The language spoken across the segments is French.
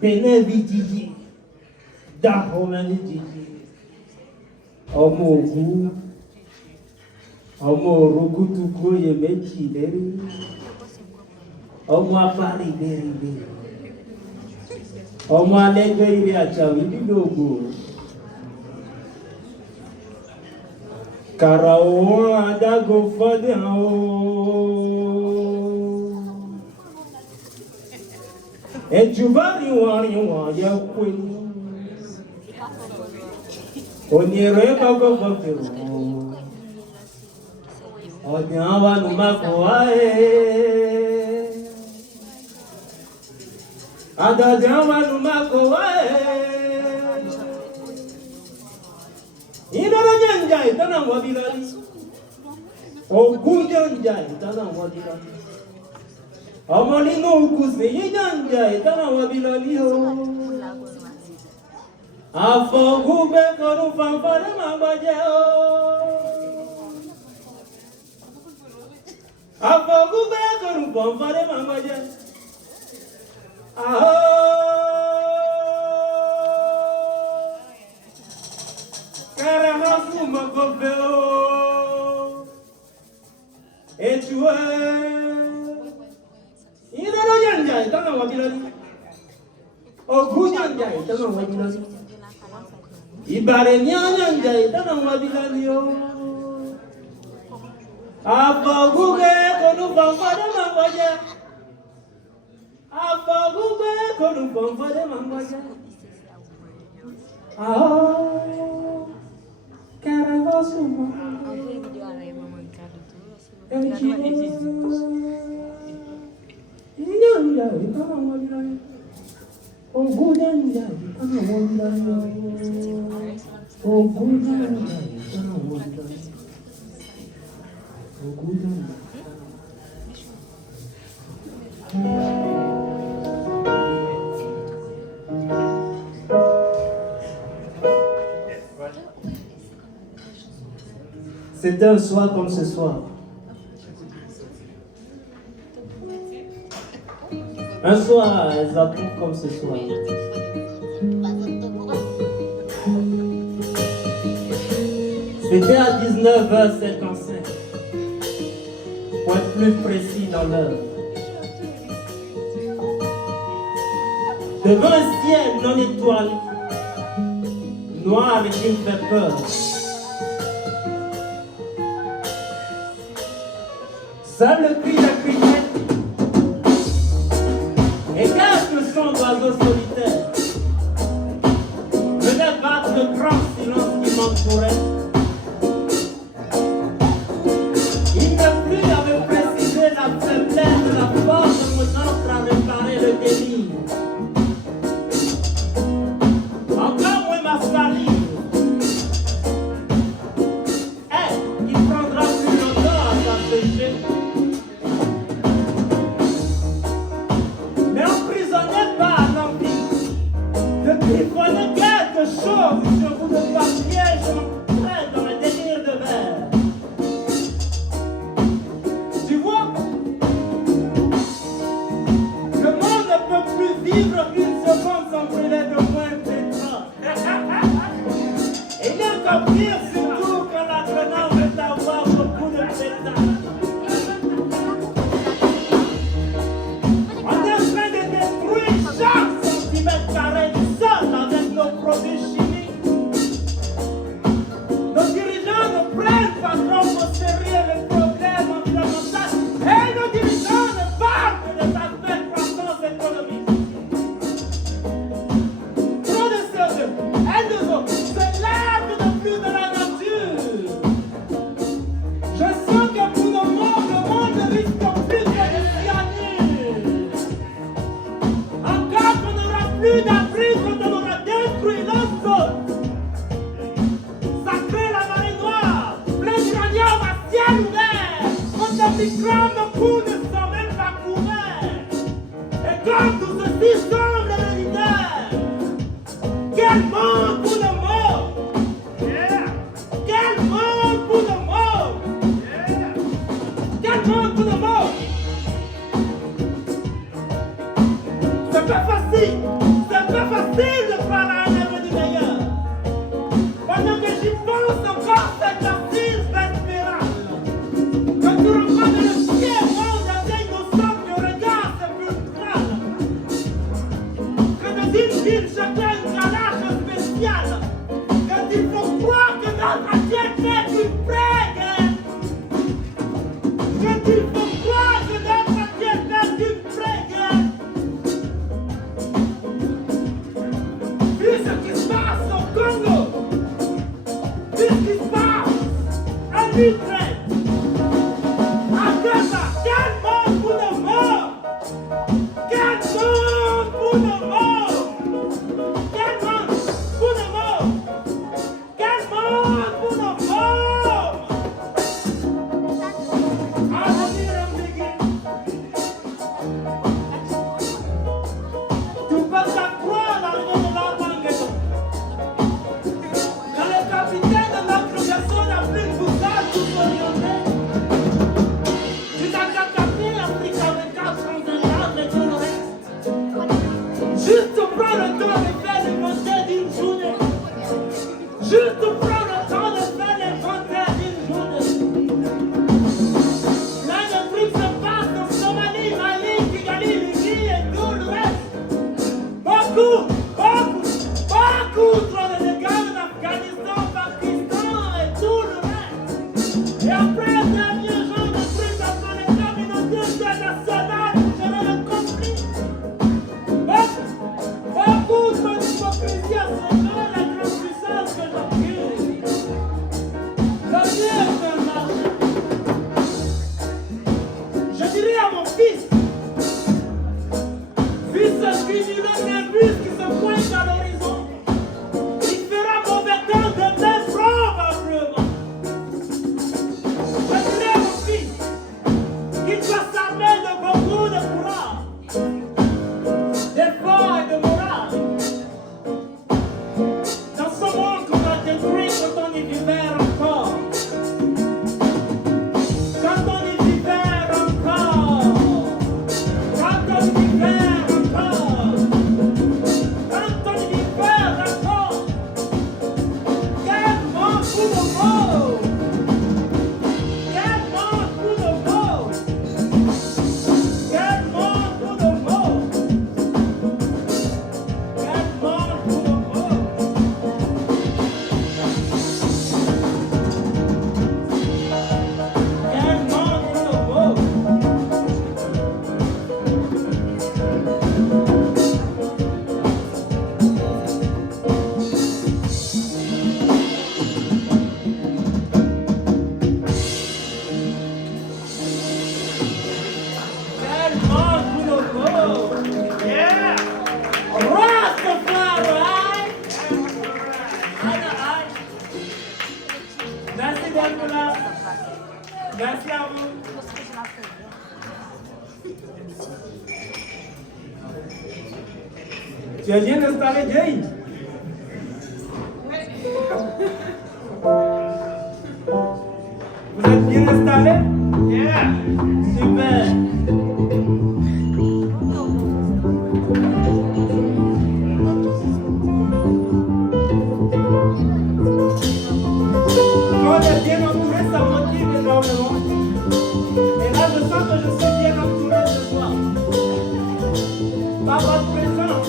Benevididi, Dahomanididi, Omogu, Omo Rogutuko Yemechi, Deri, Omo Apari, Deri, Omo Alegre, Achawi, Bidogo, Karao, Adago, Fadao. Et tu vas y voir, on irait pas comme on va nous m'accoyer. Adadien va nous m'accoyer. Il n'a rien dit, t'en as envie là. Au bout d'un dia, t'en as envie là. Amalino kusi yanja itana wabilaliyo afogube koru fanfare mambajeo afogube koru fanfare mambajeo aho karamasu makobeo etuwe Yanja, don't know what you oh, good Yanja, don't know what you know. Ibarenya Yanja, don't know what you know. Apa Google, Konu Bambada Mambaja. Apa Google, Konu Bambada Mambaja. Ah, Caravasu. Oh, good and oh, good C'était un soir comme ce soir. Un soir, elles apprennent comme ce soir. C'était à 19h55. Pour être plus précis dans l'heure. Devant un ciel non étoilé, noir et qui me fait peur. Seul le cri d'un criquet et quelques sons d'oiseaux solitaires venaient battre le grand silence qui m'entourait. Il ne plus avait précisé la faiblesse de la force de mon encre à réparer le délire. Encore moins ma salive. Elle qui prendra plus longtemps à s'assécher. Il prenait quelque chose sur vous de papier, je m'entraîne dans le délire de verre. Tu vois, le monde ne peut plus vivre une seconde sans brûler de moins pétrole. Et il y a encore pire surtout quand la grenade veut avoir beaucoup de pétard. On est en train de détruire chaque centimètre carré du sol avec nos produits chimiques. Nos dirigeants ne prennent pas trop au sérieux les problèmes environnementaux et nos dirigeants ne parlent que des aspects de croissance économique. Trop de CO2, N2O, c'est l'arbre de plus de la nature. Je sens que pour le monde risque plus que de cyanure. Encore qu'on n'aura plus d'abri quand on aura détruit le sol. Ça crée la marée noire, plein d'uranium à ciel ouvert. Quand un microbe de coups ne sont même pas couverts. Et comme tout ceci semble héréditaire, quel monde pour le monde! Quel monde pour le monde! Quel monde pour le monde! C'est pas facile! C'est difficile de croire à un avenir meilleur. Pendant que j'y pense encore, cette assise respirable. Quand tu reprends le pied, monde assez innocent, que regarde ce pulcral. Que de dire chacun une galache spéciale. Quand il faut croire que notre Dieu fait une prêgue. Quand il faut croire que notre Dieu fait une prêgue. Vu ce qui se passe au Congo. Vu ce qui se passe en Ukraine. À Gaza, quel monde pour nos morts. Quel monde pour nos morts. Quel monde pour nos morts. Quel monde pour nos morts. Avenir ambigu. Tu peux croire dans le monde de l'Armageddon. Quand le capitaine de notre vaisseau d'Afrique vous a tout orienté, tu t'as qu'à taper Afrique avec 4 ans et tout le reste. Juste prendre le temps de faire l'inventaire d'une journée. Juste prendre le temps de faire l'inventaire d'une journée. Là, le truc se passe en Somalie, Mali, Kigali, Libye et tout le reste. Beaucoup trop de dégâts en Afghanistan, Pakistan et tout le reste. Et après, le dernier genre de trucs dans les communautés internationales pour gérer le conflit. Beaucoup trop d'hypocrisie à ce gérer la grande puissance que j'accuse. L'avenir fait marcher. Je dirais à mon fils, fils vigileux nerveux qui se pointe à l'horizon, il fera mauvais temps demain probablement. Je dirais à mon fils qu'il doit s'armer de beaucoup de courage, d'efforts et de morale. Dans ce monde qu'on a détruit quand on y vivait encore. Quand on y vivait encore. Quand on y vivait encore. Quand on y vivait encore. Quel monde pour nos mots. Quel monde pour nos mots. Quel monde pour nos mots. Quel monde pour nos mots. Quel monde pour nos mots. Quel monde pour nos mots. Yeah. Rastafari. Merci d'être là. Merci à vous. Tu es bien installé, Jane? Vous êtes bien installé? Yeah. Super. Quand on est bien entouré, ça motive énormément. Et là, je sens que je suis bien entouré ce soir. Par votre présence.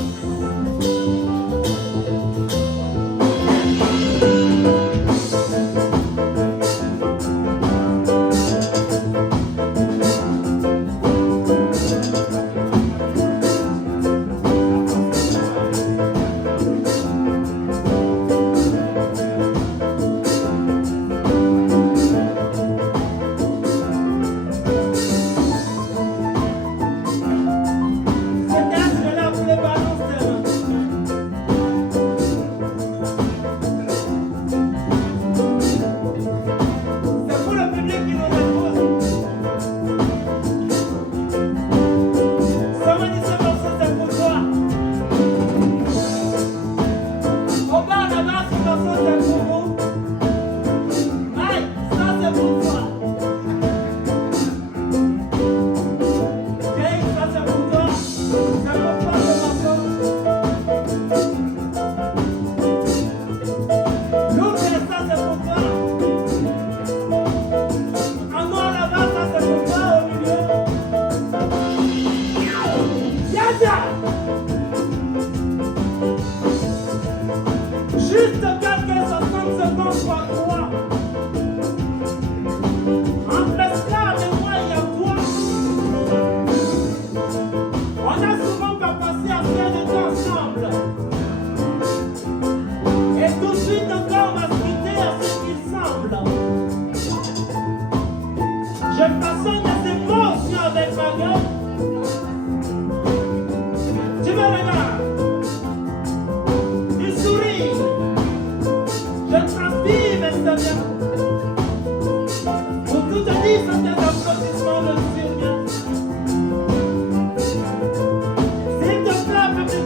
Cet astre là pour les balances.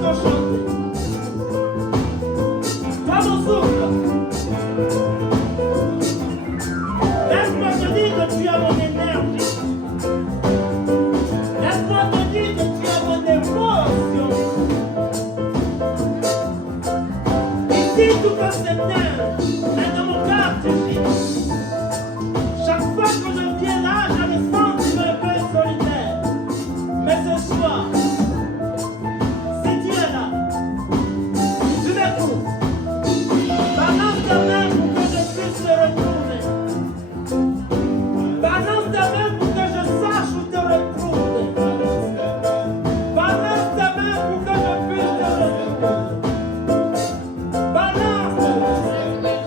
de chanter. Toi mon souffle. Laisse-moi te dire que tu as mon énergie. Laisse-moi te dire que tu as mon émotion. Ici tout comme c'est neuf, mais dans mon cœur tu vis. Chaque fois que je viens là, je me sens un peu solitaire. Mais ce soir, si tu es là, tu m'écoutes. Balance ta main pour que je puisse te retrouver. Balance ta main pour que je sache où te retrouver. Balance ta main pour que je puisse te retrouver. Balance ta main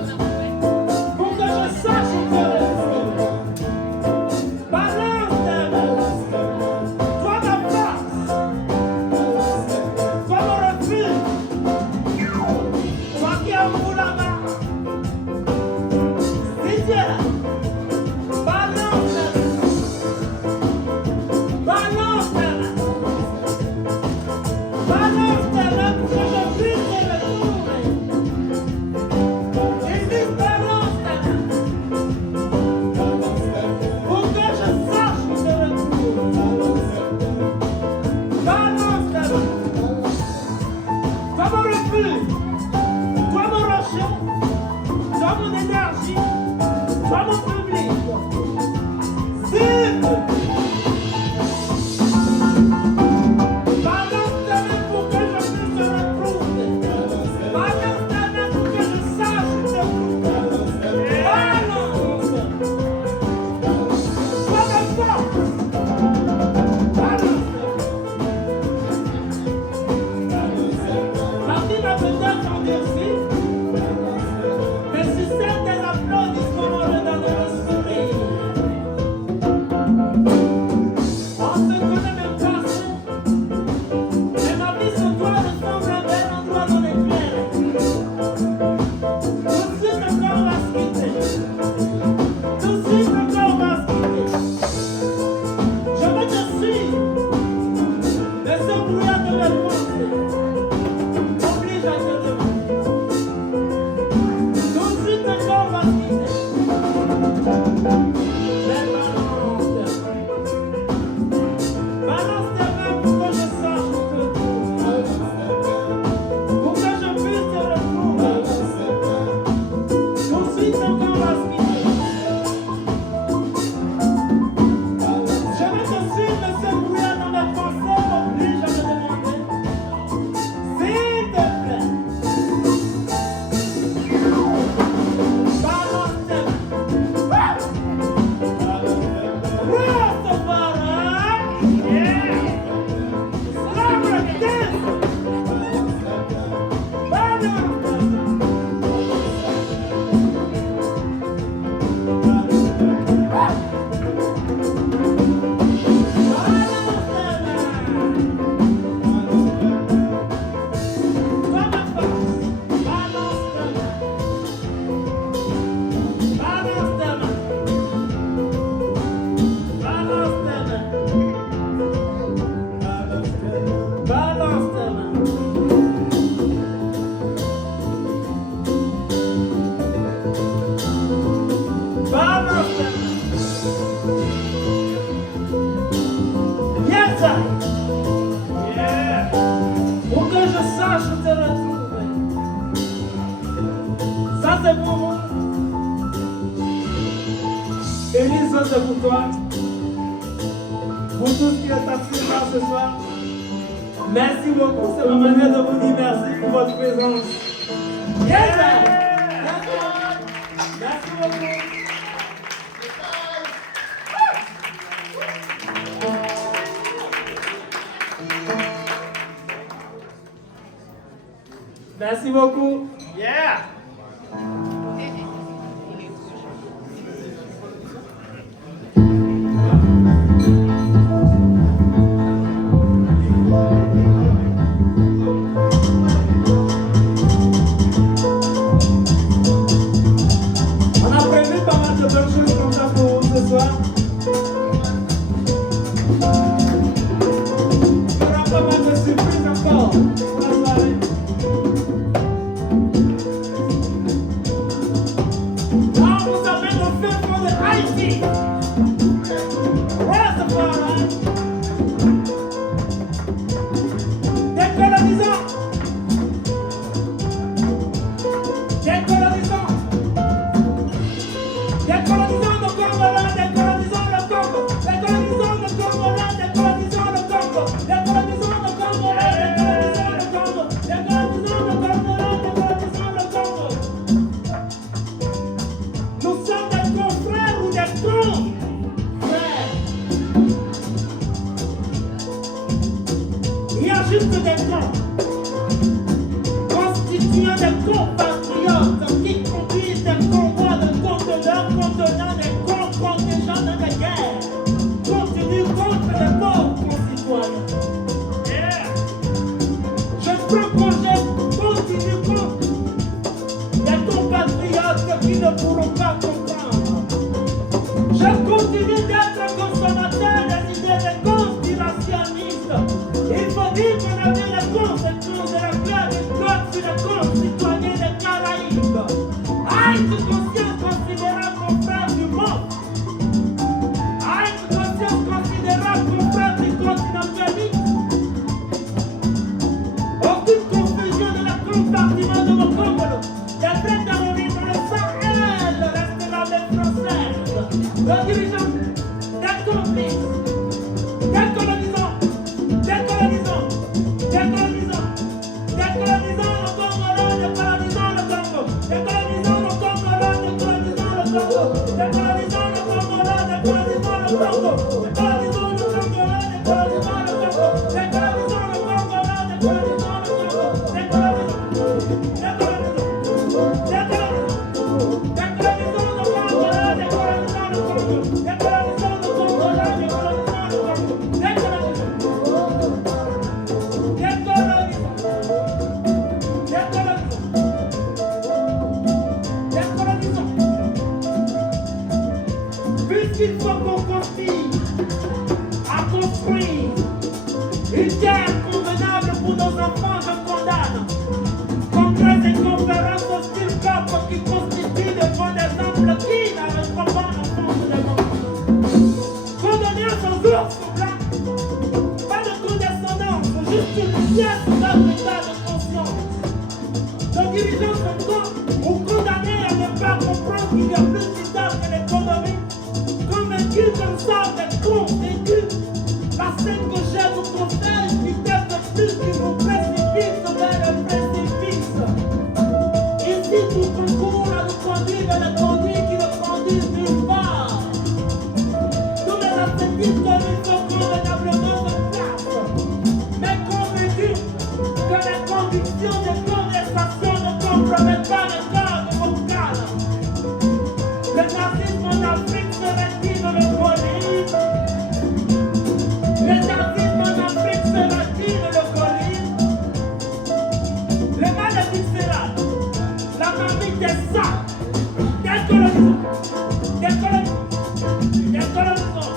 pour que je sache où te retrouver. Balance ta main. Toi ma force. Toi mon refuge. Toi qui ouvres la main. Si tu es là, balance ta main. Balance ta main. Balance ta main pour que je puisse te retrouver. Jésus, balance ta main. Pour que je sache où te retrouver. Balance ta main. Toi mon refuge. Toi mon rocher. Toi mon énergie. Toi mon public. S'il te plaît. Balance ta main pour que je puisse te retrouver. Balance ta main pour que je sache où te retrouver. Balance. Toi ma force. Balance. La vie va peut-être endurcir, mais si c'est des applaudissements, on le donne le sourire. On se connaît même pas assez, mais ma vie sur toi ressemble à un bel endroit dans les plaines. Tout de suite, le corps va se quitter. Tout de suite, le corps va se quitter. Je veux te suivre, mais ce brouillard de mes pensées oblige à te demander. Tout de suite, le corps va se quitter. Mais balance tes mains pour que je sache où te trouver. Pour que je puisse te retrouver. Tout de suite, le corps va se quitter. Je veux te suivre, mais ce brouillard dans mes pensées m'oblige à me demander. S'il te plaît. Balance tes mains. Rastafari. Slammer dance. Balance tes mains. Pour que je sache où te retrouver. Ça c'est pour vous. Élise, ça c'est pour toi. Pour tout ce qui est assis là ce soir. Merci beaucoup. C'est ma manière de vous dire merci pour votre présence. Yes, sir. Merci beaucoup. Merci beaucoup. Yeah! On a prévu pas mal de bonnes choses comme ça pour vous ce soir. Il y aura pas mal de surprises encore. projet continue contre les compatriotes qui ne pourront pas comprendre. Je continue d'être consommateur des idées des conspirationnistes. Il faut dire qu'on avait les conséquences de la guerre des blocs sur les concitoyens des Caraïbes. Acte conscience considérable comme frère du monde. Acte conscience considérable comme frère du continent béni. Aucune confusion de la compartiment de mon Congolo. Les vrais terroristes dans le Sahel restera des Françaises. Le dirigeant des complices. Décolonisons, décolonisons, décolonisons, décolonisons le Congolo, décolonisons le Congo, décolonisons le Congolo, décolonisons le Congo, décolonisons le Congolo, décolonisons le Congo, décolonisons le Congolo, décolonisons le Congo, décolonisons le Congolo, décolonisons le Congo, puisqu'il faut qu'on continue à construire une terre convenable pour nos enfants, je condamne. Congrès et conférences au style COP qui constituent de bons exemples qui n'arrêteront pas l'enfance de démocratie. Condamner à son ours blanc, pas de condescendance, juste une pièce d'un état de conscience. Nos dirigeants sont cons ou condamnés à ne pas comprendre qu'il y a plus d'idées que l'économie. Convaincus comme ça, des convaincus. La scène que j'ai vous conseille, vitesse de plus qui vous précipite vers le précipice. Ici, tout concours à nous conduire vers les conduits qui ne conduisent nulle part. Tous les ascétistes comme il faut convenablement de place, mais convaincus que les convictions des conversations ne compromettent pas le corps vocal. Le nazisme en Afrique serait-il le colis? Le nazisme en Afrique sera-t-il le colis? Le maléfique sera la marmite des sacs. Décolonisons, décolonisons, décolonisons,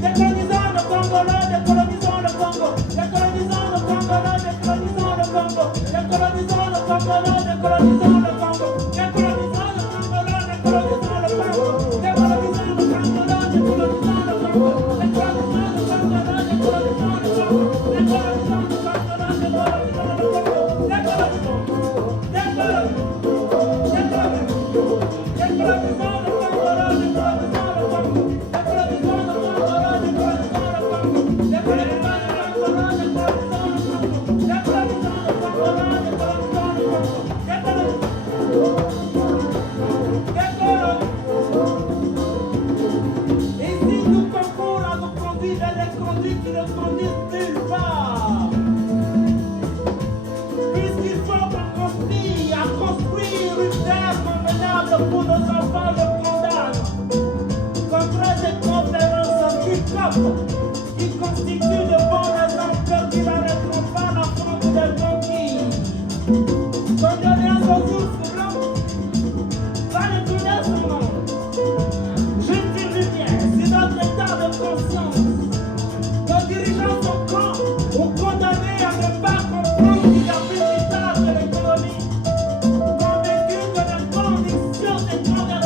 décolonisons le Congolo, décolonisons le Congo, décolonisons le Congolo, décolonisons le Congo, décolonisons le Congolo, décolonisons le Congo, décolonisons le Congolo, décolonisons le Congo, décolonisons le Congolo, décolonisons le Congo, décolonisons le Congolo, décolonisons le Congo, décolonisons le Congolo, décolonisons le Congo, décolonisons, décolonisons, décolonisons le Congolo, décolonisons le Congo, décolonisons le Congolo, décolonisons le Congo, décolonisons le Congolo, décolonisons le Congo, décolonisons le Congolo, décolonisons le Congo, ici, nous concourons à nous conduire vers les conduits qui ne conduisent nulle part. Puisqu'il faut qu'on continue à construire une terre convenable pour nos enfants, je condamne. Congrès et conférences hip-hop qui constituent de bons exemples qui n'arrêteront pas l'enfance des conquis. Condoléances aux ours blancs, pas de connaître son nom. Juste une lumière, c'est notre état de conscience. Nos dirigeants sont cons ou condamnés à ne pas comprendre qu'il y a plus d'État que l'économie. Convaincus que les convictions des conversations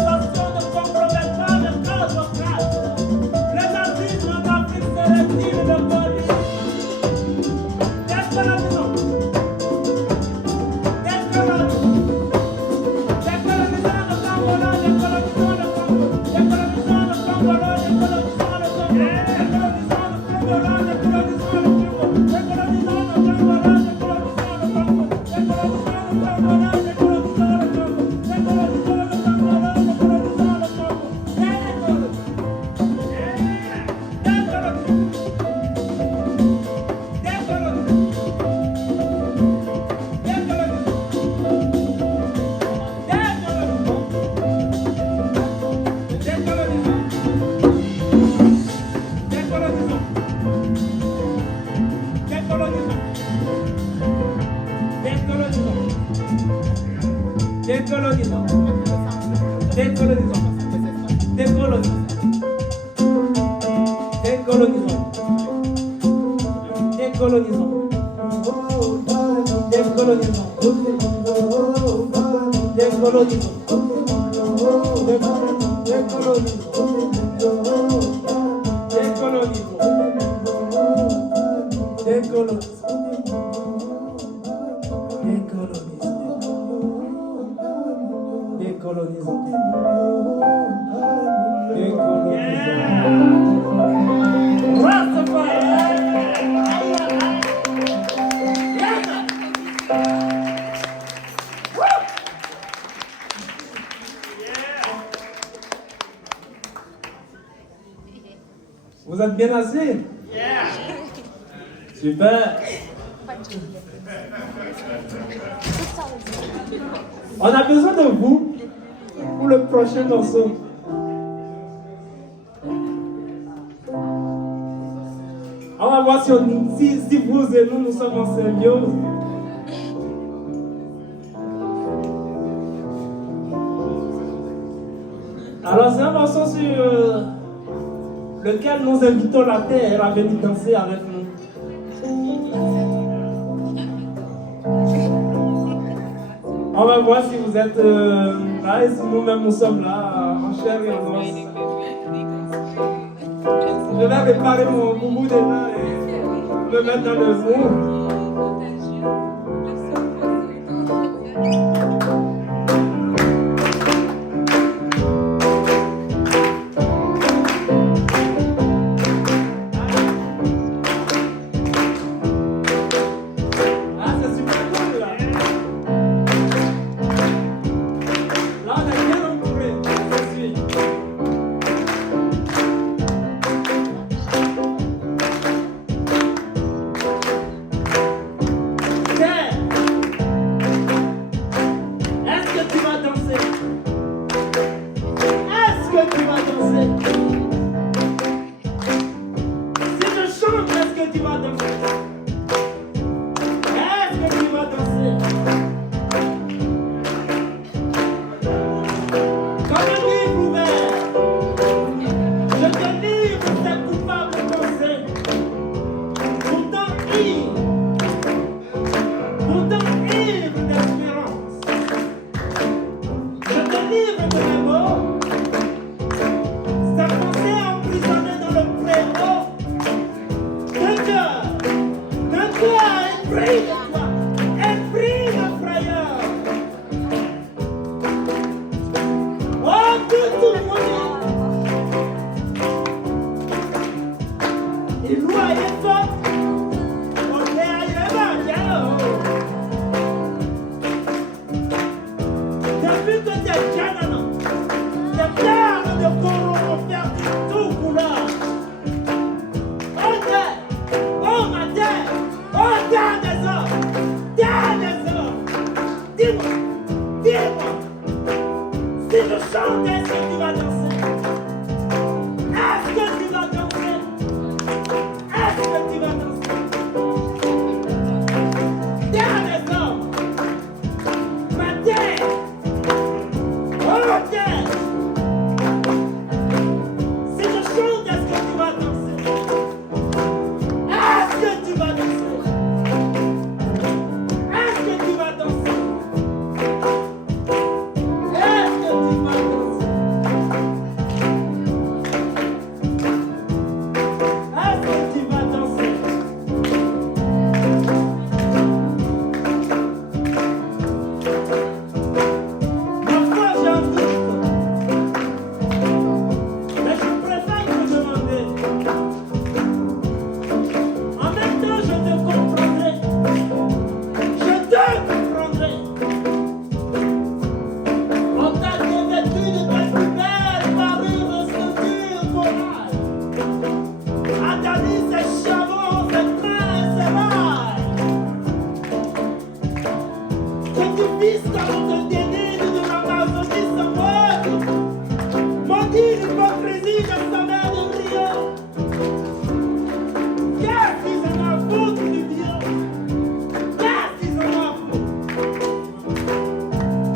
décolonisons. Décolonisons. Décolonisons. Décolonisons. Décolonisons. Décolonisons. Décolonisons. Vous êtes bien assis? Super. On a besoin de vous pour le prochain morceau. On va voir si vous et nous sommes en symbiose. Alors c'est un morceau sur lequel nous invitons la terre à venir danser avec nous. On va voir si vous êtes là et si nous-mêmes nous sommes là en chair et en os. Je vais réparer mon boubou déjà et me mettre dans le moule.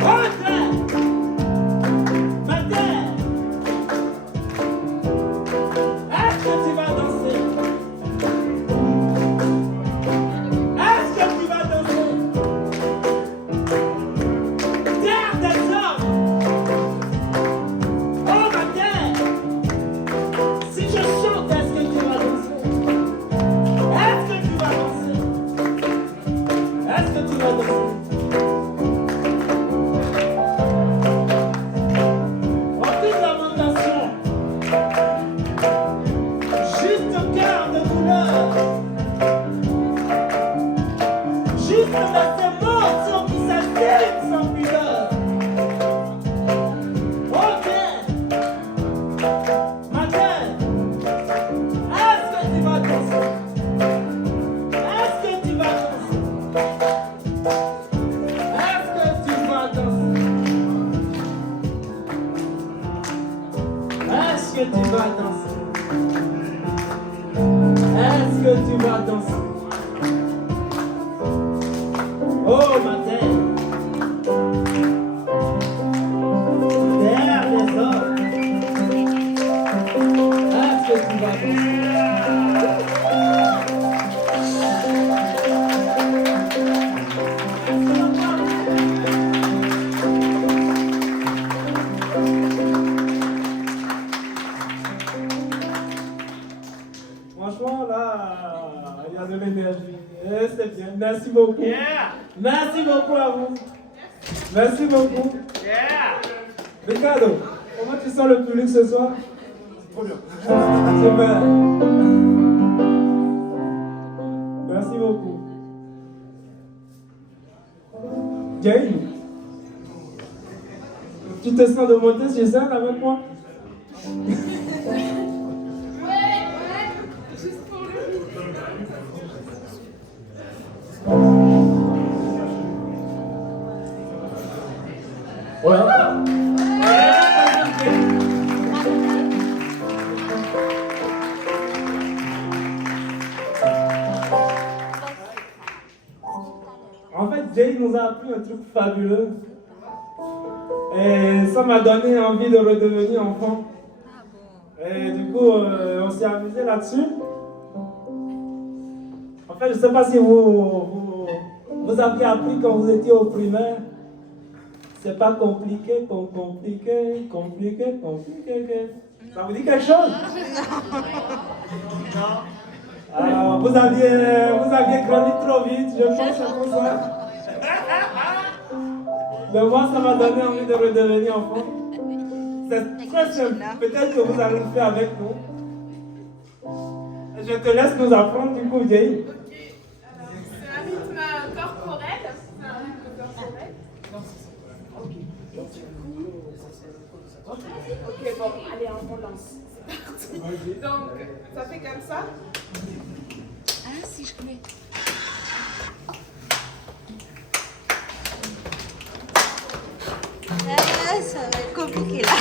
What? Est-ce que tu vas danser? Aucune lamentation. Juste un cœur de douleur. Juste dans ces morceaux qui s'altèrent sans pudeur. Ok. Matin, est-ce que tu vas danser? Est-ce que tu vas danser? Est-ce que tu vas danser? Est-ce que tu vas danser? Est-ce que tu vas danser? Oh, matin. Derrière les hommes. Est-ce que tu vas danser? Franchement, là, il y a de l'énergie. Eh, c'est bien. Merci beaucoup. Yeah! Merci beaucoup à vous. Merci beaucoup. Yeah! Ricardo, comment tu sens le public ce soir? Trop bien. Super. Merci beaucoup. Jane, tu te sens de monter sur scène avec moi? Ouais. En fait, Jay nous a appris un truc fabuleux. Et ça m'a donné envie de redevenir enfant. Et du coup, on s'est amusé là-dessus. En fait, je ne sais pas si vous avez appris quand vous étiez au primaire. C'est pas compliqué, compliqué. Ça vous dit quelque chose? Alors, vous aviez grandi trop vite, je pense que c'est pour ça. Mais moi, ça m'a donné envie de redevenir enfant. C'est très simple. Peut-être que vous allez le faire avec nous. Je te laisse nous apprendre du coup, Jay. C'est un rythme corporel. Ok, bon, allez, on lance. C'est parti. Donc, ça fait comme ça. Ah, si je connais. Ah, ça va être compliqué là.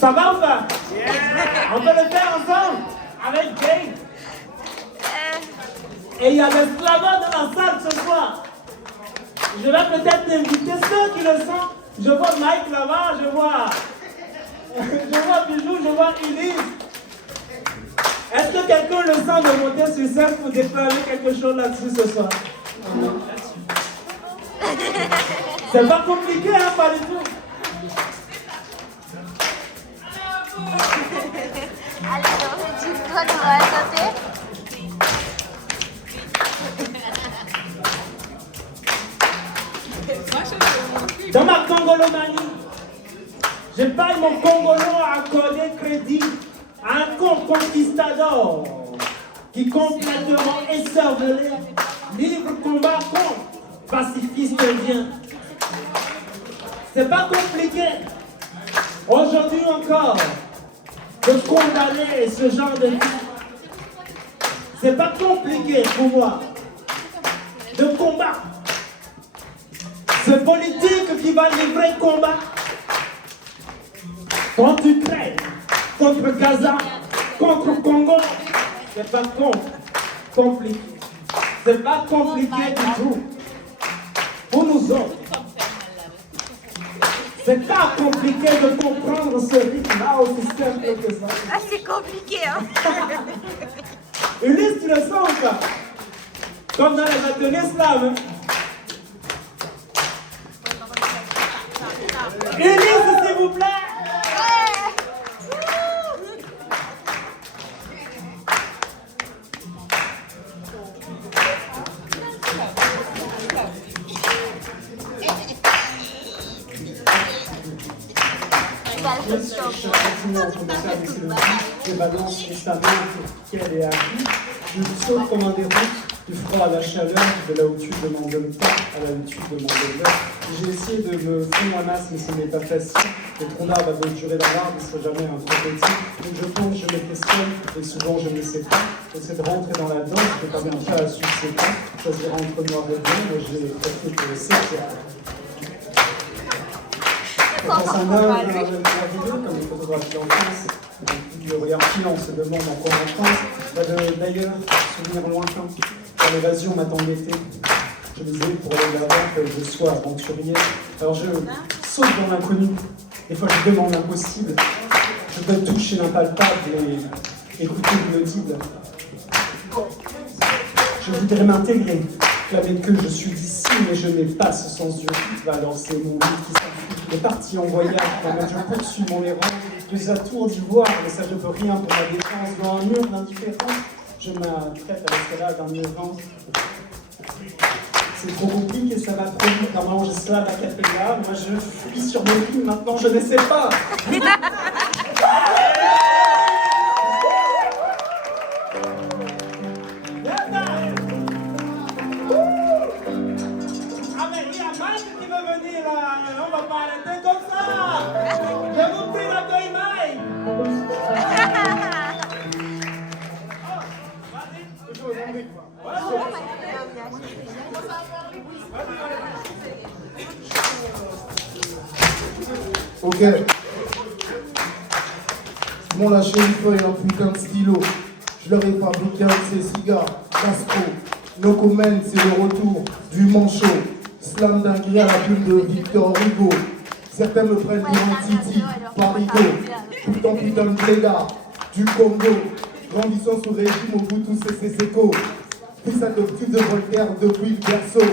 Ça va ou pas? On peut le faire ensemble avec Jay. Et il y a des flamands dans la salle ce soir. Je vais peut-être t'inviter ceux qui le sont. Je vois Mike là-bas, je vois Bijou, je vois Elise. Est-ce que quelqu'un le sent de monter sur scène pour déclarer quelque chose là-dessus ce soir? C'est pas compliqué, hein, pas du tout. Alors, tu dois nous raconter. Dans ma congolomanie, je paye mon congolo à accorder crédit à un conquistador qui complètement écervelé livre combat contre pacifiste indien. C'est pas compliqué aujourd'hui encore de condamner ce genre de vie. C'est pas compliqué pour moi de combattre ce politique qui va livrer combat contre Ukraine, contre Gaza, contre Congo. C'est pas compliqué. C'est pas compliqué du tout. Pour nous autres, c'est pas compliqué de comprendre ce rythme-là aussi simple que ça. Ah, c'est compliqué, hein. Ulysse, tu le sens ou pas? Comme dans les ateliers slaves. Hein? Élise, s'il vous plaît. Bien sûr, je suis effectivement en train de faire des célotis. Je balance constamment qu'elle est acquis. Je saute comme un déroute, du froid à la chaleur, de la hautude de mon pas à la hautude de mon bonheur. J'ai essayé de me fondre la masse, mais ce n'est pas facile. Le tronc d'arbre a beau durer dans l'arbre, il ne sera jamais un trop petit. Donc je tombe, je me questionne, et souvent je ne sais pas. J'essaie de rentrer dans la danse, je ne peux pas bien faire à suivre ses pas. Choisir entre noir et blanc, mais j'ai opté pour le sécure. Quand c'est un œuvre merveilleux, comme les photographies en France, le regard filant se demande encore en France. D'ailleurs, souvenir lointain, quand l'évasion m'attend l'été. Je me disais pour aller là-bas que je sois aventurier. Alors je saute dans l'inconnu. Des fois je demande l'impossible. Je dois toucher l'impalpable et écouter l'audible. Je voudrais m'intégrer, clamer que je suis d'ici, mais je n'ai pas ce sens du rythme. Alors c'est mon lit qui s'enfuit. est parti en voyage, je poursuis mon errant, plus à tour d'ivoire, mais ça je ne peux rien pour ma défense. Dans un mur d'indifférence, je m'apprête à l'escalade d'un mur. C'est trop compliqué, ça va trop vite. Normalement, je slave à cappella. Moi, je fuis sur mes lignes. Maintenant, je ne sais pas. Ah, mais il y a Mike qui veut venir là. On va pas arrêter comme ça. Je vous prie d'accueillir Mike. Ok. Mon la feuille un putain de stylo. Je leur ai fabriqué un de ces cigares. Castro. No comment, c'est le retour du manchot. Slam dinguerie à la pub de Victor Hugo. Certains me prennent pour un Titi, Parigo. Pourtant putain de blédard du Congo. Grandissant sous régime au bout tous ces séco. Fils adoptif de Voltaire depuis le berceau.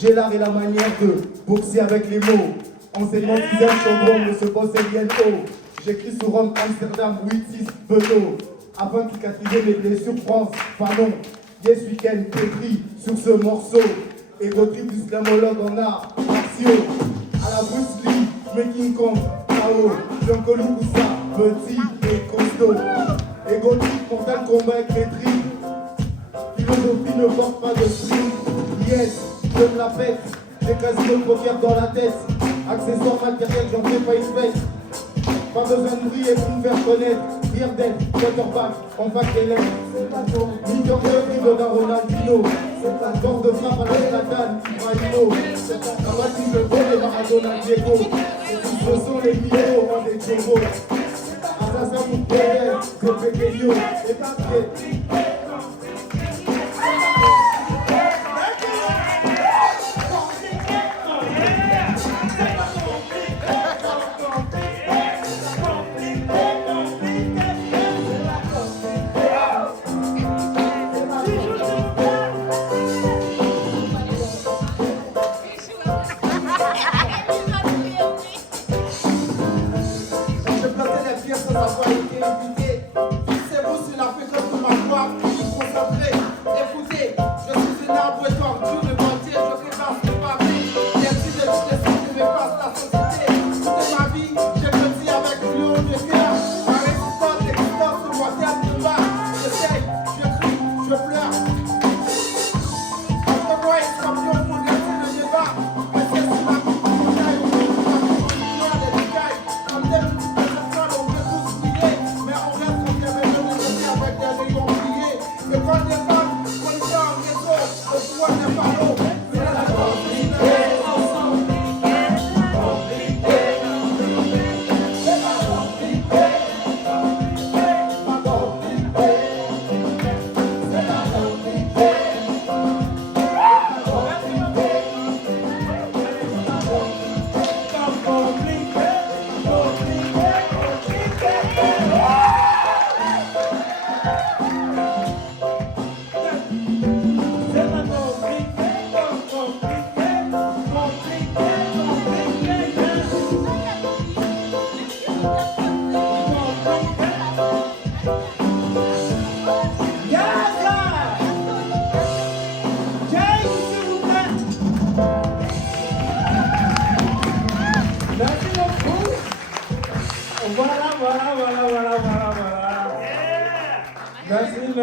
J'ai l'art et la manière de boxer avec les mots. Enseignement sixième syndrome de ce boss Eliento. J'écris sur Rome, Amsterdam, 8-6, Beno. Afin de cicatriser mes blessures, France, Fanon. Yes Weekend, pétri sur ce morceau. Ego trip du slamologue en arts martiaux. À la Bruce Lee, Making Kong, K.O. Jean-Colou Boussa, petit et costaud. Ego trip, mortal combat avec maîtrise. Philosophie ne porte pas de string. Yes, je me la pète. J'ai quasiment le poker dans la tête. Accessoires matériels, j'en fais pas espèce. Pas besoin de briller pour me faire connaître. Rire d'être, quarterback, en fac élève. Leader de dribble d'un Ronaldinho. Corps de frappe à la Zlatan, Ibrahimo. La bâtisse de vol et Maradona Diego. Ce sont les vidéos en des Diego. Assassin pour Pierre, c'est Pequeño. Et papier.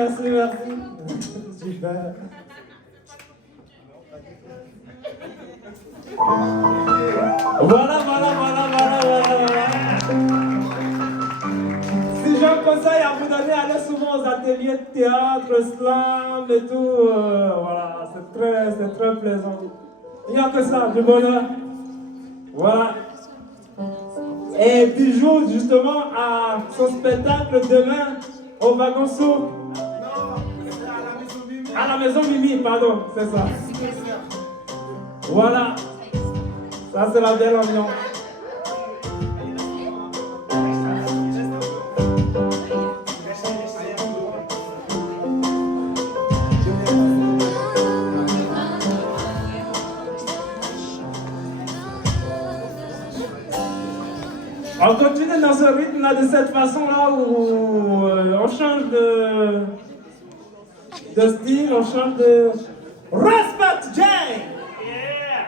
merci, merci. Super. Voilà. Si j'ai un conseil à vous donner, allez souvent aux ateliers de théâtre, slam et tout. Voilà, c'est très plaisant. Il n'y a que ça, du bonheur. Voilà. Et puis joue justement à son spectacle demain au Wagon Sourd. À la maison Mimi, pardon, c'est ça. Voilà. Ça, c'est la belle ambiance. On continue dans ce rythme-là, de cette façon-là où on change de style, on change de... Respect Jay! Yeah!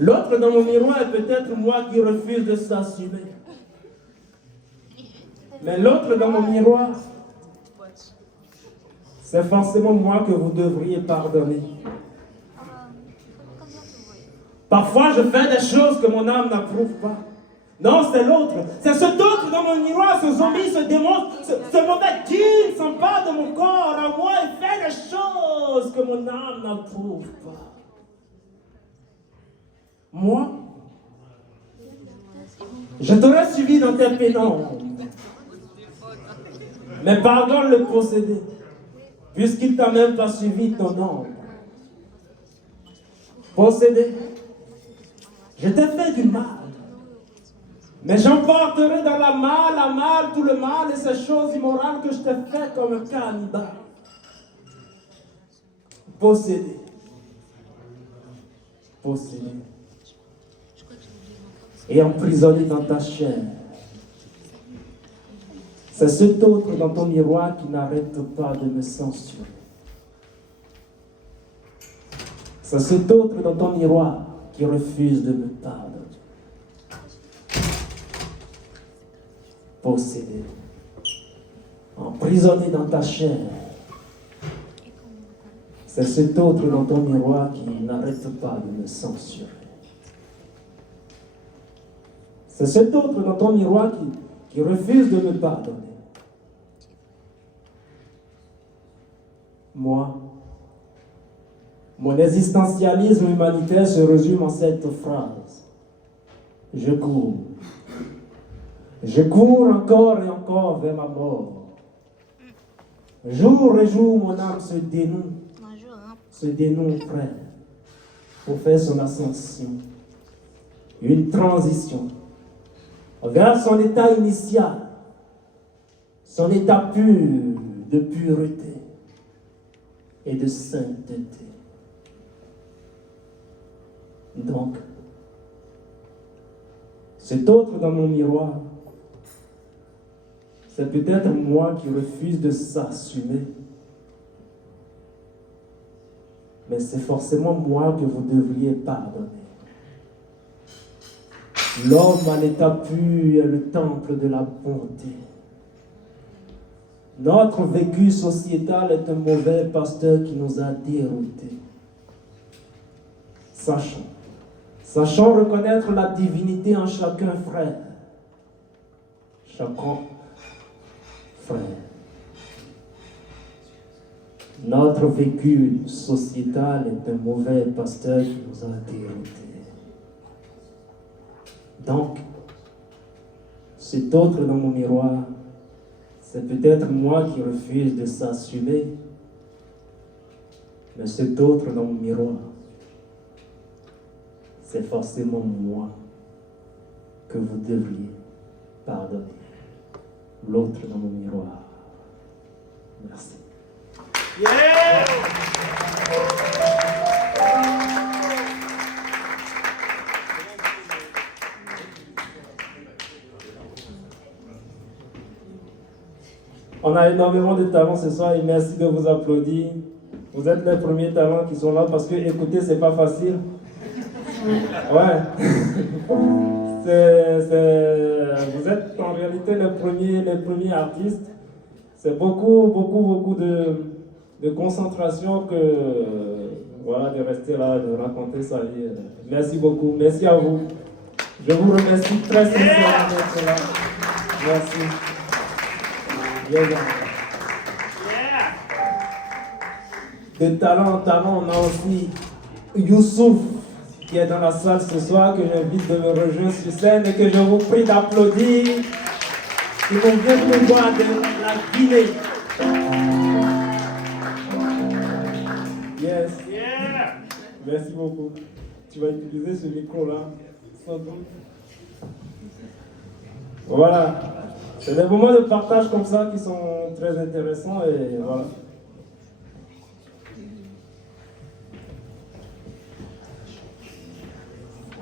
L'autre dans mon miroir est peut-être moi qui refuse de s'assumer. Mais l'autre dans mon miroir, c'est forcément moi que vous devriez pardonner. Parfois, je fais des choses que mon âme n'approuve pas. Non, c'est l'autre. C'est cet autre dans mon miroir, ce zombie, ce démon, ce mauvais djinn s'empare de mon corps à moi et fait des choses que mon âme n'approuve pas. Moi, je t'aurais suivi dans tes pénombres. Mais pardonne le possédé, puisqu'il t'a même pas suivi ton ombre. Possédé, je t'ai fait du mal. Mais j'emporterai dans la malle tout le mal et ces choses immorales que je t'ai fait comme un cannibale. Possédé. Et emprisonné dans ta chair. C'est cet autre dans ton miroir qui n'arrête pas de me censurer. C'est cet autre dans ton miroir qui refuse de me pardonner. Possédé, emprisonné dans ta chair. C'est cet autre dans ton miroir qui n'arrête pas de me censurer. C'est cet autre dans ton miroir qui refuse de me pardonner. Moi, mon existentialisme humanitaire se résume en cette phrase. Je cours. Je cours encore et encore vers ma mort. Jour et jour, mon âme se dénoue, frère, pour faire son ascension. Une transition vers son état initial, son état pur de pureté et de sainteté. Donc, cet autre dans mon miroir, c'est peut-être moi qui refuse de s'assumer. Mais c'est forcément moi que vous devriez pardonner. L'homme à l'état pur est le temple de la bonté. Notre vécu sociétal est un mauvais pasteur qui nous a déroutés. Sachons reconnaître la divinité en chacun, frère. Chacun, frère. Notre vécu sociétal est un mauvais pasteur qui nous a déroutés. Donc, cet autre dans mon miroir, c'est peut-être moi qui refuse de s'assumer, mais cet autre dans mon miroir, c'est forcément moi que vous devriez pardonner. L'autre dans mon miroir. Merci. Yeah! On a énormément de talents ce soir et merci de vous applaudir. Vous êtes les premiers talents qui sont là parce que écouter, c'est pas facile. Ouais. Vous êtes en réalité les premiers artistes. C'est beaucoup de concentration voilà, de rester là, de raconter sa vie. Merci beaucoup. Merci à vous. Je vous remercie très sincèrement d'être là. Merci. Bien. De talent en talent, on a aussi Youssouf qui est dans la salle ce soir, que j'invite de me rejoindre sur scène et que je vous prie d'applaudir. Ils vont bien nous voir de la Guinée. Yes. Yeah. Merci beaucoup. Tu vas utiliser ce micro-là, sans doute. Voilà. C'est des moments de partage comme ça qui sont très intéressants et voilà.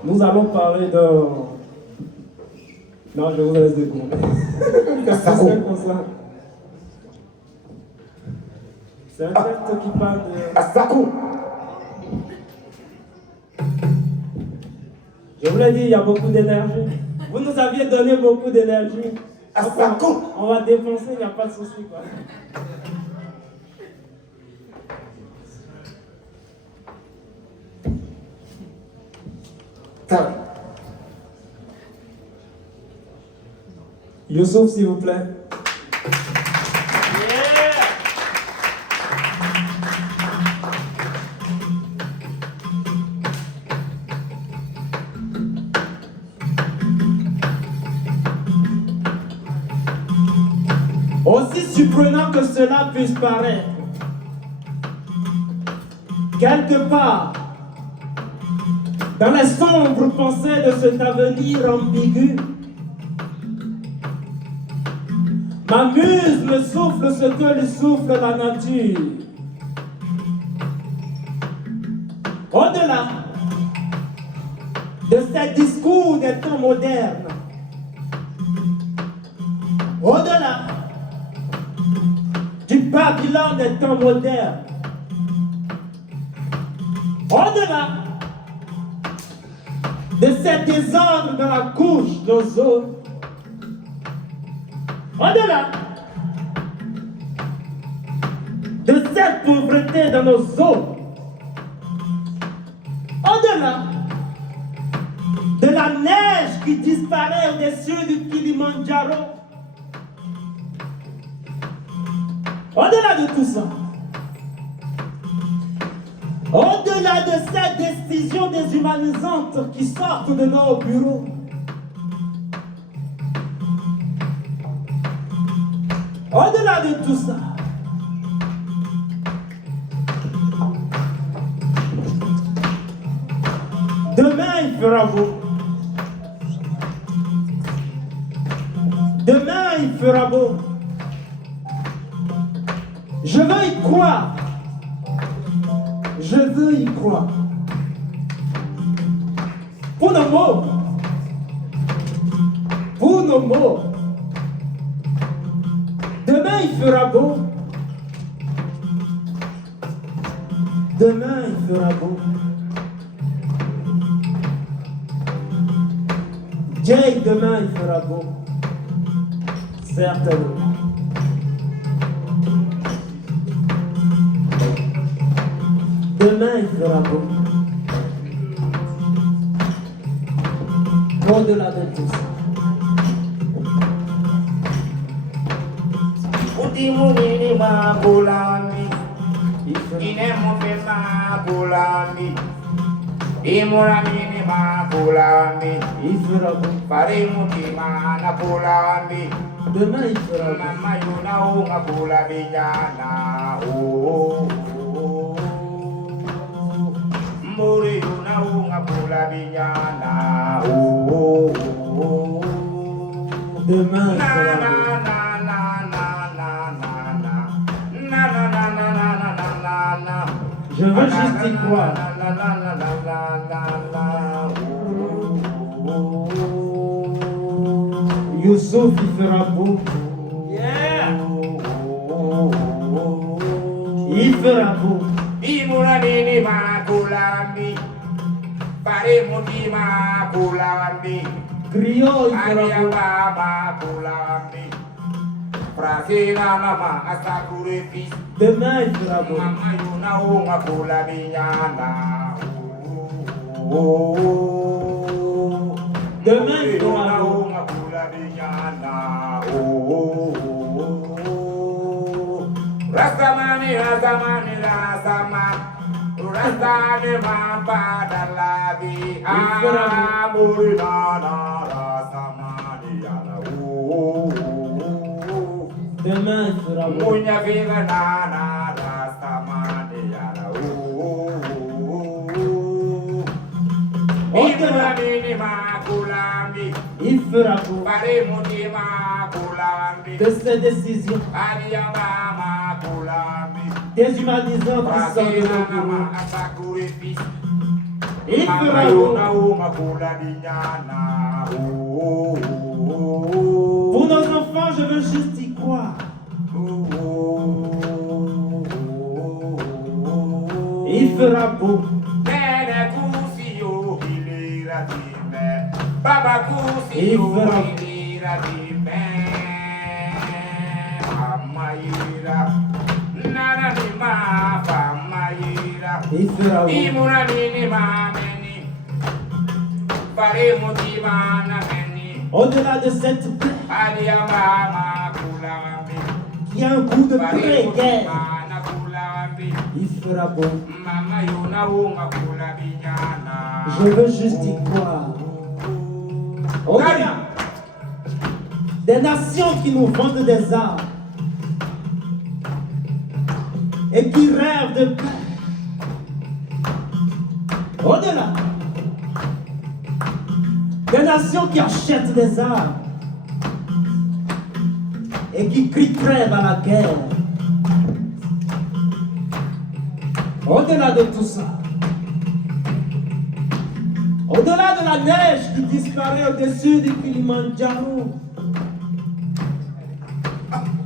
Nous allons parler de... Non, je vous laisse découvrir. C'est comme ça. C'est un texte qui parle de... Asako. Je vous l'ai dit, il y a beaucoup d'énergie. Vous nous aviez donné beaucoup d'énergie. Asako. On va défoncer, il n'y a pas de souci, quoi. Youssouf, s'il vous plaît. Aussi surprenant que cela puisse paraître, quelque part, dans les sombres pensées de cet avenir ambigu, ma muse me souffle ce que lui souffle la nature. Au-delà de ces discours des temps modernes, au-delà du Babylone des temps modernes, au-delà de ces désordres dans la couche d'ozone, au-delà de cette pauvreté dans nos eaux, au-delà de la neige qui disparaît au-dessus du Kilimandjaro, au-delà de tout ça, au-delà de cette décision déshumanisante qui sortent de nos bureaux, au-delà de tout ça, demain il fera beau. Demain il fera beau. Je veux y croire. Je veux y croire. Pour nos mots. Pour nos mots. Demain il fera beau. Demain il fera beau. Jay, demain il fera beau. Certainement. Demain il fera beau. Au-delà de tout ça. Utimuni mabulami, inemo fema bulami, imuramini mabulami, Il fera beau. parimu kimana bulami, Demain il fera beau. mama yuna unga bulami jana, oh, muri yuna unga bulami jana, oh, Demain il na fera na beau. na. Je veux juste y croire. Youssouf, il fera beau. Il fera beau. kulambi. Pare mutima kulambi. Griot, il fera beau. Adiabama kulambi. Frasina nama asakure fils. Demain, il fera beau. Mama yuna unga kulabinyana. Demain, il fera Yuna beau. unga kulabinyana. Rasamani, Rasamani, Rasamani. Rasane mampadalabi. Amurinana Rasamani yana. Demain, il fera beau. Munya viva nana Rasamani yana. Imura minima kulambi. Il fera beau. Pare mutima kulambi. De ces décisions Adiabama kulambi. déshumanisantes qui sortent de nos Frasina nama bureaux. asakure fils. Il Mama fera yuna beau. unga kulabinyana. Pour nos enfants, je veux juste y croire. Il fera beau. Nene kusiyo hilira dime. Baba kusiyo Ifra. hilira dime. Mama yira. Nana ni ma mama yira. Il fera beau. Imuna nini mameni. Pare mutima na meni. Au-delà de cette plaie, Adia mama kulambi. il y a un goût de Pare pré-guerre. mutima na kulambi. Il fera beau. Mama yuna unga kulabinyana. Je veux juste y croire. Au-delà des nations qui nous vendent des armes et qui rêvent de paix. Au-delà des nations qui achètent des armes et qui crient trêve à la guerre. Au-delà de tout ça, au-delà de la neige qui disparaît au-dessus du Kilimandjaro,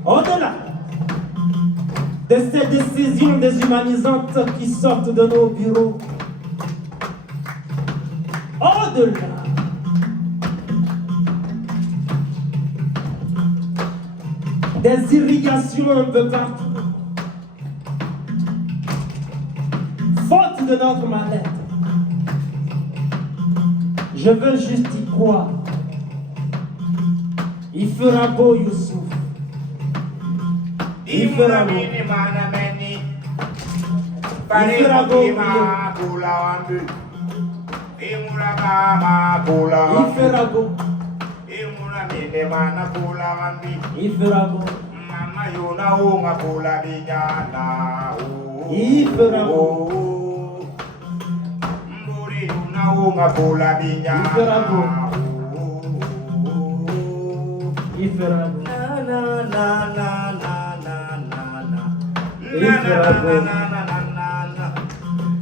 au-delà de ces décisions déshumanisantes qui sortent de nos bureaux, au-delà des irrigations un peu partout, faute de notre mal-être, je veux juste y croire. Il fera beau, Youssouf. Il fera Imuna beau. mini mana meni. Il Pare fera beau, mutima kulambi. Imuna mama Il kulambi. fera beau. Imuna mini mana kulambi. Il fera beau. Mama yuna unga kulabinyana. Il fera beau. Mburi yuna unga kulabinyana. Il fera beau. Il fera beau. Na na na na na na na na. Il fera beau. Na na na na na.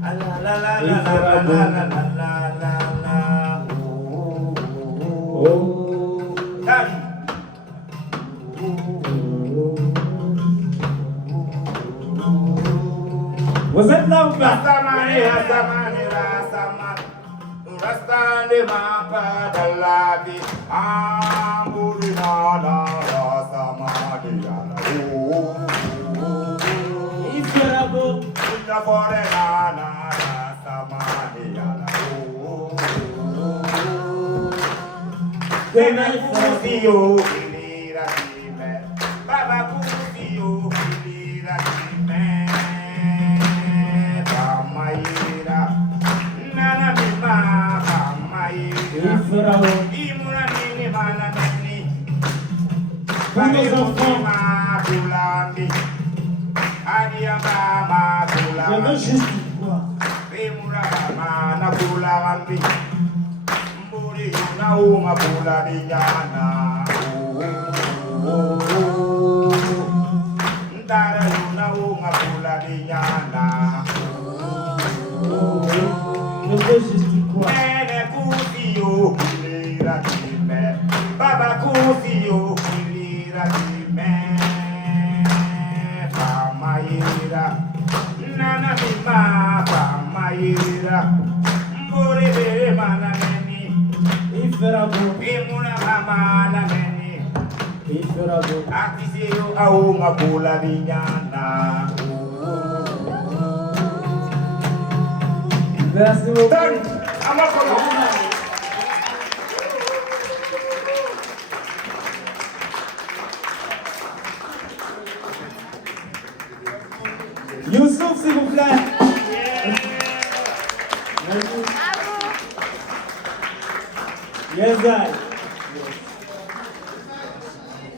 La la la Il la fera la beau. la la la la la. Oh. Daddy. Vous êtes là ou pas? Rastamani, Rastamani, Rastamani. Rastande mapa dalabi. Amburi na na Rastamani yana. Il fera beau. Inna fore na na Rastamani yana. Demain, il fera beau. Kusiyo ilira dime. Baba kusiyo ilira dime. Bamaira. Nana mima bamaira. Il fera beau. Imuna mini mana mini. Pour nos enfants, Kulambi. Adia mama je kulambi. veux juste y croire. Imura mama na kulambi. Mburi yuna uma kulabinyana. Ndara yuna uma kulabinyana. Je veux juste y croire. Nene kusiyo ilira dime. Baba kusiyo ilira dime. Pamayira. Nana mima pamayira. au ngabula vinyana. Merci beaucoup. Done. Amakono. Youssouf, s'il vous plaît. Merci. Yes, I.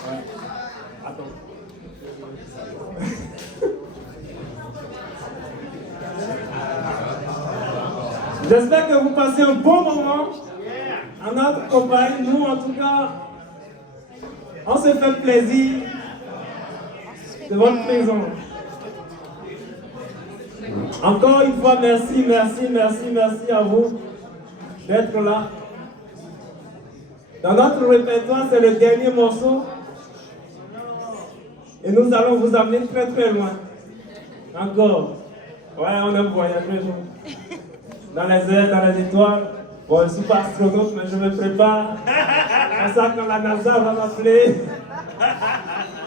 Ouais. Attends. J'espère que vous passez un bon moment en notre compagnie. Nous, en tout cas, on se fait plaisir de votre présence. Encore une fois, merci, merci, merci, merci à vous d'être là. Dans notre répertoire, c'est le dernier morceau. Et nous allons vous amener très très loin. Encore. Ouais, on aime voyager. Dans les airs, dans les étoiles. Bon, je ne suis pas astronaute, mais je me prépare. Comme ça, quand la NASA va m'appeler,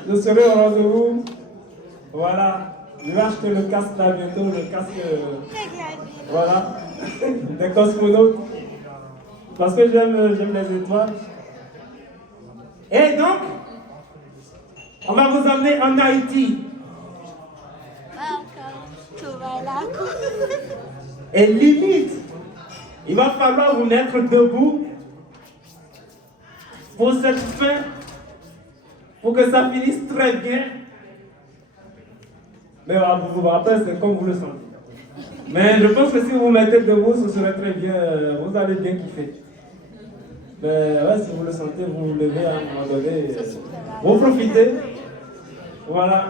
je serai au rendez-vous. Voilà. Je vais acheter le casque là bientôt, le casque. Voilà. Des cosmonautes. Parce que j'aime les étoiles. Et donc, on va vous emmener en Haïti. Et limite, il va falloir vous mettre debout pour cette fin, pour que ça finisse très bien. Mais après, c'est comme vous le sentez. Mais je pense que si vous vous mettez debout, ce serait très bien, vous allez bien kiffer. Mais ouais, si vous le sentez, vous vous levez à un moment donné, vous profitez. Voilà.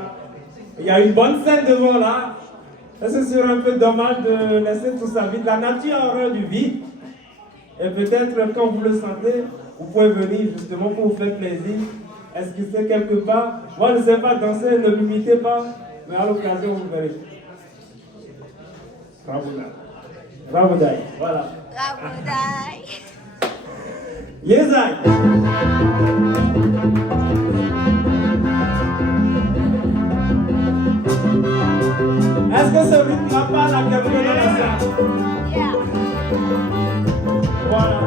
Il y a une bonne scène devant là. Ce serait un peu dommage de laisser tout ça vide. La nature a horreur du vide. Et peut-être quand vous le sentez, vous pouvez venir justement pour vous faire plaisir. Est-ce que c'est quelque part? Moi je ne sais pas danser, ne m'imitez pas. Mais à l'occasion, vous verrez. Bravo Dai. Voilà. Bravo Dai. Yes, I. Est-ce que ce rythme n'a pas la caméra dans la salle? Yeah. Voilà.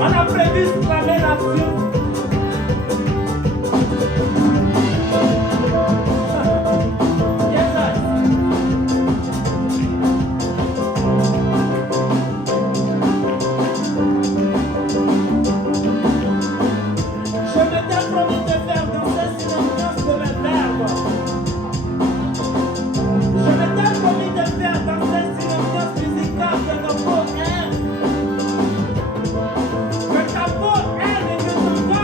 On a prévu ce travail là-dessus. Yes, I. Je m'étais promis de faire danser sur l'ambiance de mes verbes. Je m'étais promis de faire danser sur l'ambiance musicale de nos poèmes. Que ta peau aime et que ton corps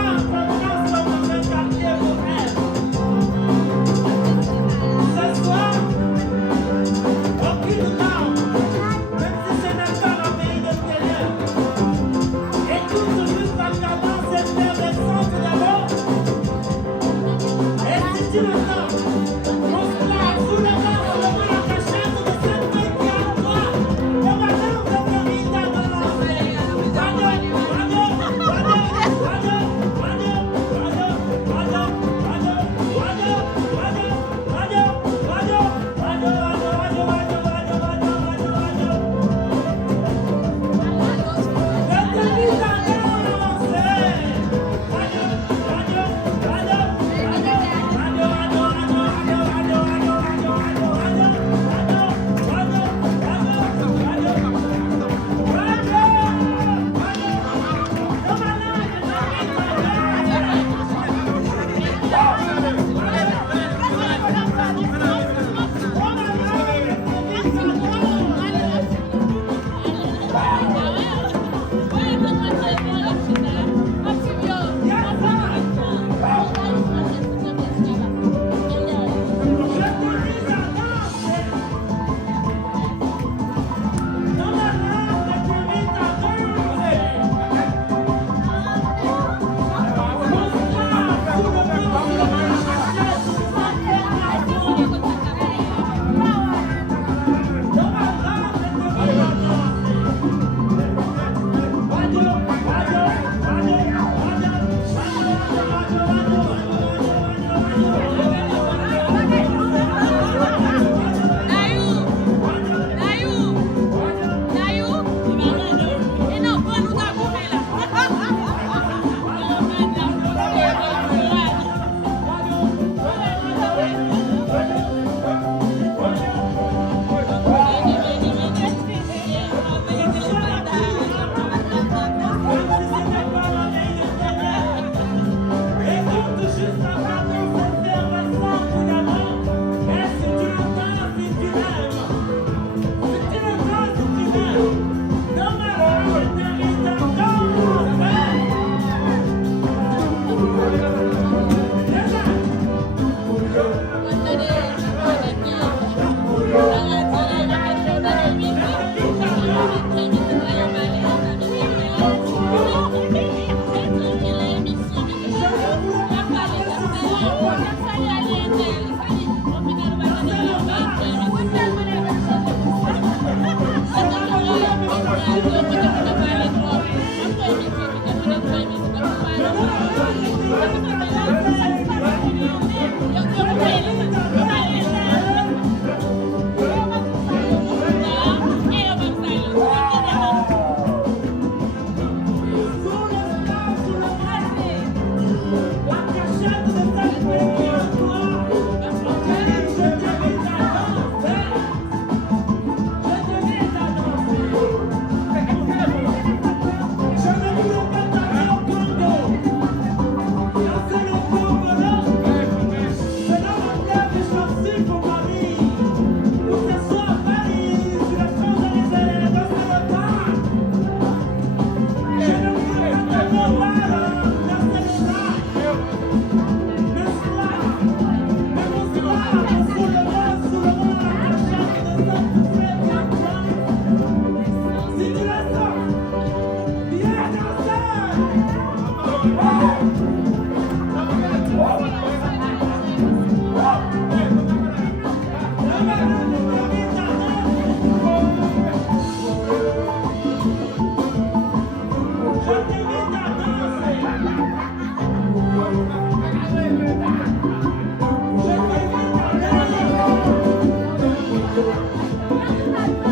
I